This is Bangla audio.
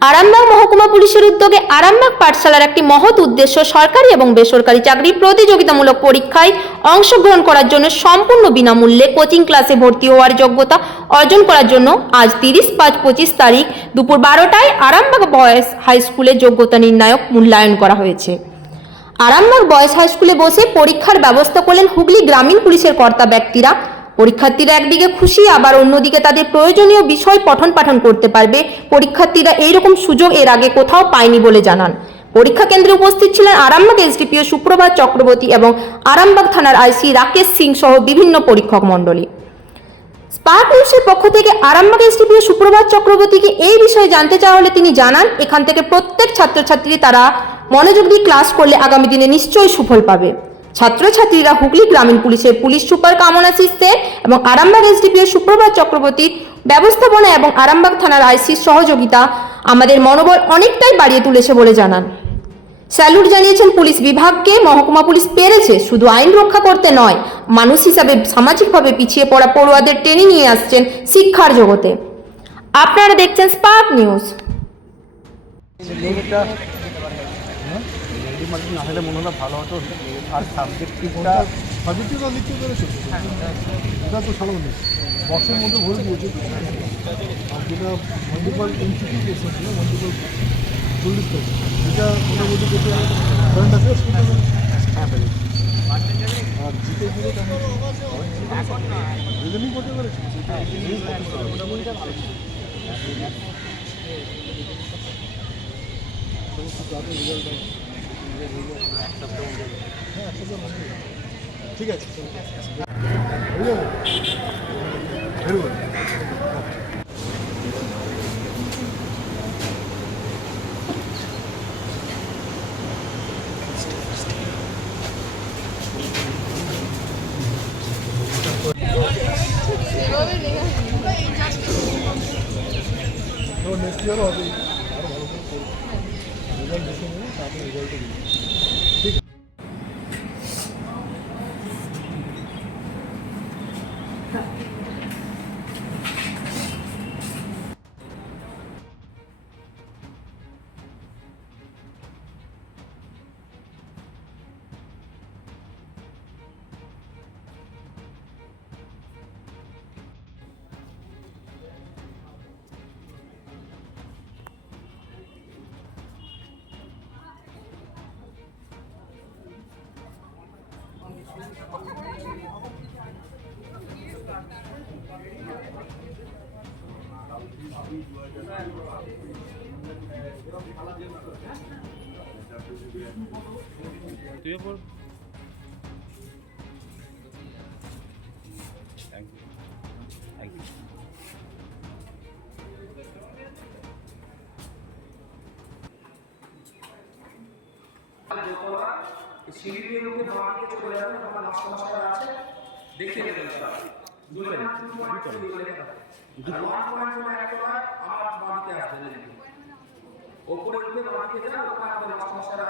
আরামবাগ মহকুমা পুলিশের উদ্যোগে আরামবাগ পাঠশালার একটি মহৎ উদ্দেশ্য সরকারি এবং বেসরকারি চাকরি প্রতিযোগিতামূলক পরীক্ষায় অংশগ্রহণ করার জন্য সম্পূর্ণ বিনামূল্যে কোচিং ক্লাসে ভর্তি হওয়ার যোগ্যতা অর্জন করার জন্য আজ তিরিশ পাঁচ পঁচিশ তারিখ দুপুর বারোটায় আরামবাগ বয়েজ হাই স্কুলে যোগ্যতা নির্ণায়ক মূল্যায়ন করা হয়েছে। আরামবাগ বয়েজ হাই স্কুলে বসে পরীক্ষার ব্যবস্থা করলেন হুগলি গ্রামীণ পুলিশের কর্তা ব্যক্তিরা। পরীক্ষার্থীরা একদিকে খুশি, আবার অন্যদিকে তাদের প্রয়োজনীয় বিষয় পঠন পাঠন করতে পারবে। পরীক্ষার্থীরা এইরকম সুযোগ এর আগে কোথাও পায়নি বলে জানান। পরীক্ষা কেন্দ্রে উপস্থিত ছিলেন আরামবাগ এসডিপিও সুপ্রভাত চক্রবর্তী এবং আরামবাগ থানার আইসি রাকেশ সিং সহ বিভিন্ন পরীক্ষক মণ্ডলী। স্পার্ক নিউজের পক্ষ থেকে আরামবাগ এসডিপিও সুপ্রভাত চক্রবর্তীকে এই বিষয়ে জানতে চাওয়া হলে তিনি জানান, এখান থেকে প্রত্যেক ছাত্রছাত্রী তারা মনোযোগ দিয়ে ক্লাস করলে আগামী দিনে নিশ্চয়ই সুফল পাবে। ছাত্রছাত্রীরা হুগলি গ্রামীণ পুলিশের পুলিশ সুপার কামনাশিস সেন এবং আরামবাগ এসডিপিও সুপ্রভাত চক্রবর্তীর ব্যবস্থাপনা এবং আরামবাগ থানার আইসির সহযোগিতা আমাদের মনোবল অনেকটাই বাড়িয়ে তুলেছে বলে জানান। স্যালুট জানিয়েছেন পুলিশ বিভাগকে মহকুমা পুলিশ পেরেছে, শুধু আইন রক্ষা করতে নয়, মানুষ হিসাবে সামাজিকভাবে পিছিয়ে পড়া পড়ুয়াদের টেনে নিয়ে আসছেন শিক্ষার জগতে। আপনারা দেখছেন স্পার্ক নিউজ। লিঙ্কটা মার্কেট না হলে মনে হলো ভালো হতো। আর সাবজেক্টিভটা সাবজেক্টিভটা লিখতে পেরেছ এটা তো সাধারণ বক্সের মধ্যে ভরে দিয়েছে আর যেটা মাল্টিপল এমসিকিউ কোশ্চেন ছিল মাল্টিপল চল্লিশ পেজ এটা মোটামুটি করতে কারেন্ট অ্যাফেয়ার্স হ্যাঁ পেরেছি আর জিকে গুলো রিজনিং করতে পেরেছ। ভেরি গুড নেক্সট ইয়ারও হবে আরও ভালো তুইও পড় থ্যাংক ইউ থ্যাংক ইউ সিঁড়ির উপরে বাবাকে চলে যাবেন আমার মাস্টার আছে দেখিয়ে দেবেন একটা আমার বাড়িতে আসবে ওপরে উঠে বাবাকে যান